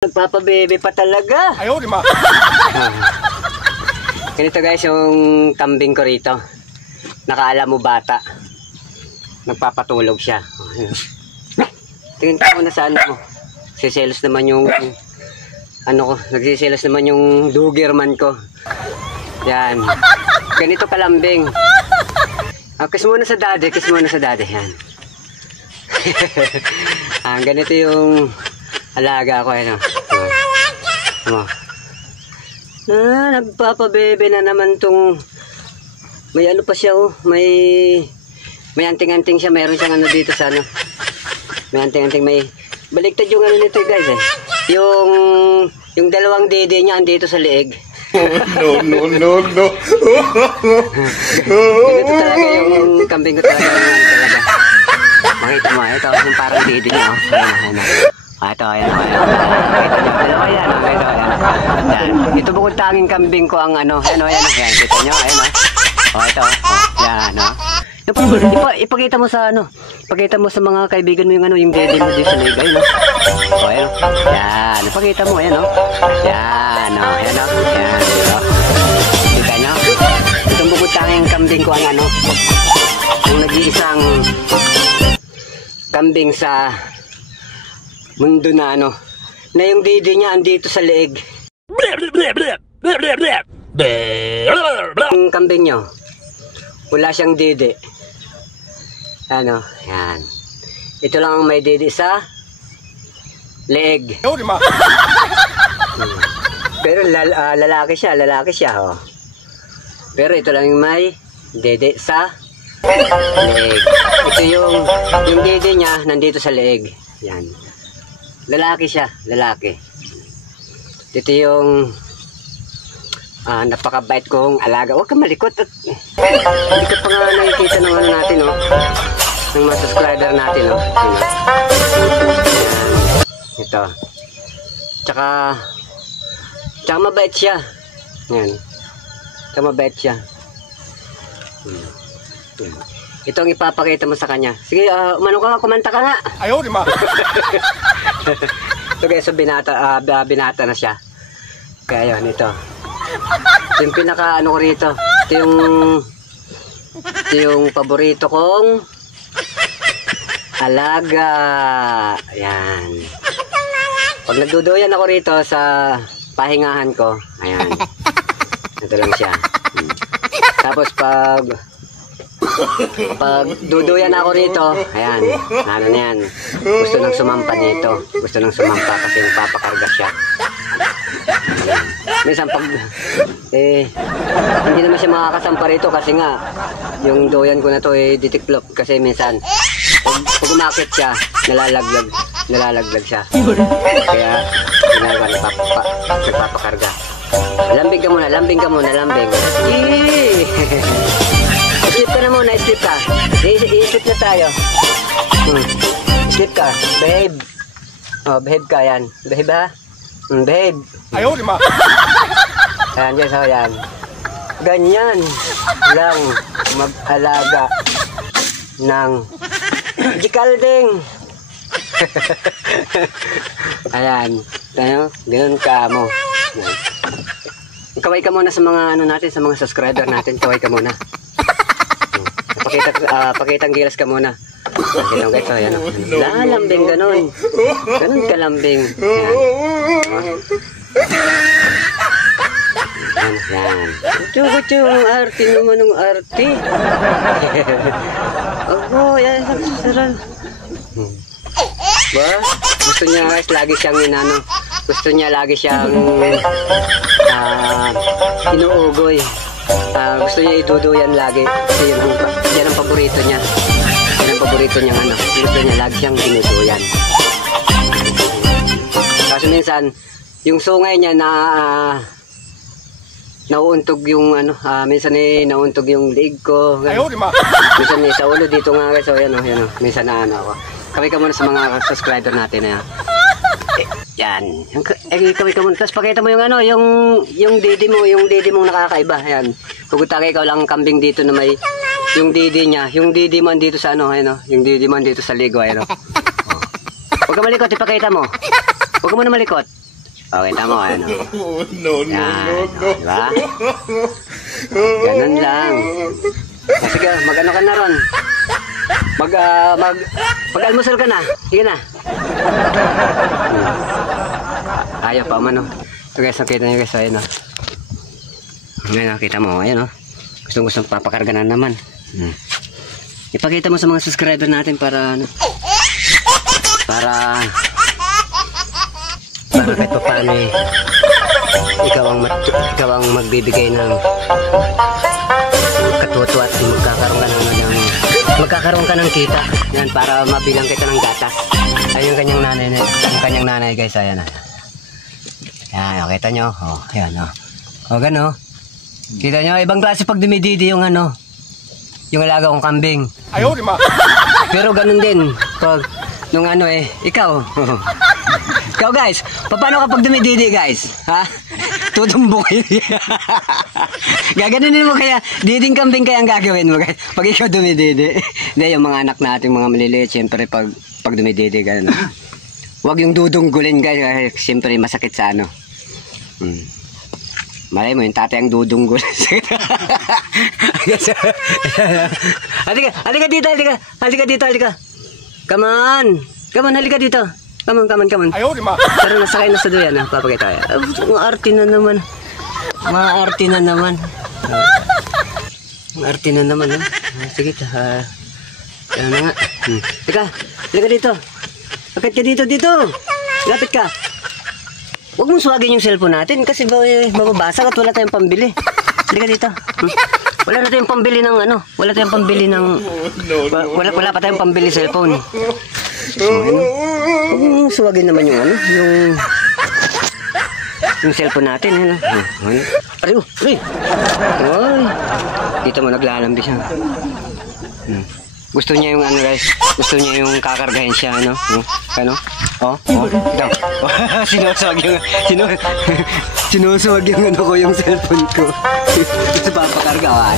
Nagpapabebe pa talaga. Ayaw, di ma. Ganito guys yung kambing ko rito. Nakaala mo bata. Nagpapatulog siya. Tingin ko muna sa ano ko. Siselos naman yung ano ko. Nagsiselos naman yung dogerman ko. Yan. Ganito kalambing. Kiss muna sa daddy. Kiss muna sa daddy. Yan. Ganito yung alaga ko. Ano. Nagpapabebe na naman tong may ano pa siya may anting-anting siya, meron siyang ano dito sa ano, may anting-anting, may baliktad yung ano nito guys yung dalawang dede niya andito sa leeg. No. Ito talaga yung kambing ko talaga, makita mo ito yung parang dede niya ito, ayan. Ito bukod tanging kambing ko ang ano, ayan, kita nyo, ayan, ito, yan, ipakita mo sa ano, ipakita mo sa mga kaibigan mo yung ano, yung dede mo dito sa ligay, no? Ayan, yan, ipakita mo, ayan, yan, kita nyo, itong bukod tanging kambing ko ang ano, yung nag-iisang kambing sa mundo na ano, na yung dede niya andito sa leeg. Yung kambing nyo, wala siyang dede. Ano, yan. Ito lang ang may dede sa leeg. Pero lalaki siya, oh. Pero ito lang yung may dede sa leeg. Ito yung dede niya nandito sa leeg. Yan. Lalaki siya, lalaki. Ito yung napakabait kong alaga. Huwag ka malikot at hindi ka pa nga nakikita ng ano natin, no? Ng mga subscriber natin, no? Ito. Tsaka mabait siya. Yan. Tsaka mabait siya. Ito ang ipapakita mo sa kanya. Sige, umano ka, kumanta ka nga. Ayaw, di ma. Ito guys, so binata na siya. Kaya yun, ito. Ito yung pinaka ano ko rito. Ito yung paborito kong alaga. Ayan. Pag nagduduyan ako rito sa pahingahan ko, ayan. Ito lang siya. Tapos pag duduyan ako rito, ayan, ano na yan, gusto nang sumampa nito, gusto nang sumampa kasi papakarga siya. Ayan. Minsan pag hindi naman siya makakasampa rito kasi nga yung duyan ko na to ditiklop kasi minsan pag umakit siya nalalaglag siya, kaya ginagawa nagpapakarga. Lambing ka muna. Sleep ka na muna, sleep ka. I-sleep na tayo. Sleep ka, babe. Babe ka, yan. Babe ha? Babe. Ayaw, di ma. Ayan, yes, yan. Ganyan lang mag-alaga ng jikalding. Ayan. Ganun ka mo. Kaway ka muna sa mga ano natin, sa mga subscriber natin. Kaway ka muna. Pakitang gilas ka muna. Ayan guys, ayan. Lalambing ganun. Ganun kalambing. Yan. Kuchu, ang arte naman ng arte. Yan. Sarang. Ba? Gusto niya guys, lagi siyang inano. Gusto niya lagi siyang inuugoy. Gusto niya iduduyan lagi. Kasi yan ang paborito niya. Yan ang paborito niya ano. Gusto niya lagi siyang dinuduyan. Kasi minsan yung sungay niya nauuntog yung ano, minsan nauuntog yung liig ko. Ayaw, di ma. Minsan sa ulo dito nga guys, so yan minsan na ano ako. Kaway ka muna sa mga subscriber natin na yan. Kaway ka muna. Tapos pakita mo yung ano, yung dede mong nakakaiba. Yan. Kugutake ikaw lang ang kambing dito na may yung dede niya, yung dede mo dito sa ano, yung dede mo dito sa ligo, Huwag ka malikot, ipakita mo. Huwag ka muna malikot. Okay, tama ka, ano? No, no, Yan, no, no. diba? Ganun lang. Sige, mag-ano ka na ron. Mag-almusal ka na. Sige na. Ayaw pa man, no? So guys, nakita nyo guys, ayun, no? Ngayon, nakita mo, ayun, no? Gustong papakarga na naman. Ipakita mo sa mga subscriber natin para, ano? Para kahit pa paano eh, ikaw ang magbibigay ng katuto at magkakaroon ka ng kita. Yan, para mabilang kita ng gatas. Ayun yung kanyang nanay guys, ayan. Yan, kita nyo. Oh, ayan, oh. O, gano. Kita nyo, ibang klase pag dumididi yung ano, yung alaga kong kambing. Ayaw, di ma. Pero ganun din, pag, nung ano eh, ikaw. Ikaw guys, paano kapag dumididi guys? Ha? Tutumbo kayo. Gaganunin mo kaya, diding kambing kaya ang gagawin mo guys. Pag ikaw dumididi. Hindi, yung mga anak natin, mga maliliit, siyempre pag dumididi, gano'n. Huwag yung dudunggulin guys, kasi siyempre masakit sa ano. Malay mo, yung tatay ang dudunggul. Halika dito. Come on, halika dito. Come on. Ayaw, di ma. Pero nasakay na sa duyan, ha? Papakita tayo. Maarte na naman. Maarte na naman, ha? Sige, ano na nga. Teka, halika dito. Bakit ka dito? Lapit ka. Huwag mong suwagin yung cellphone natin kasi mababasa at wala tayong pambili. Halika dito. Wala na tayong pambili ng ano. Wala pa tayong pambili cellphone. So, huwag suwagin naman yung ano, yung cellphone natin, ano. Ay, dito mo naglalambis siya. Gusto niya yung ano guys, gusto niya yung kakargahin siya, ano. Daw. Sinusuwag yung ano ko, yung cellphone ko. Gusto papakarga,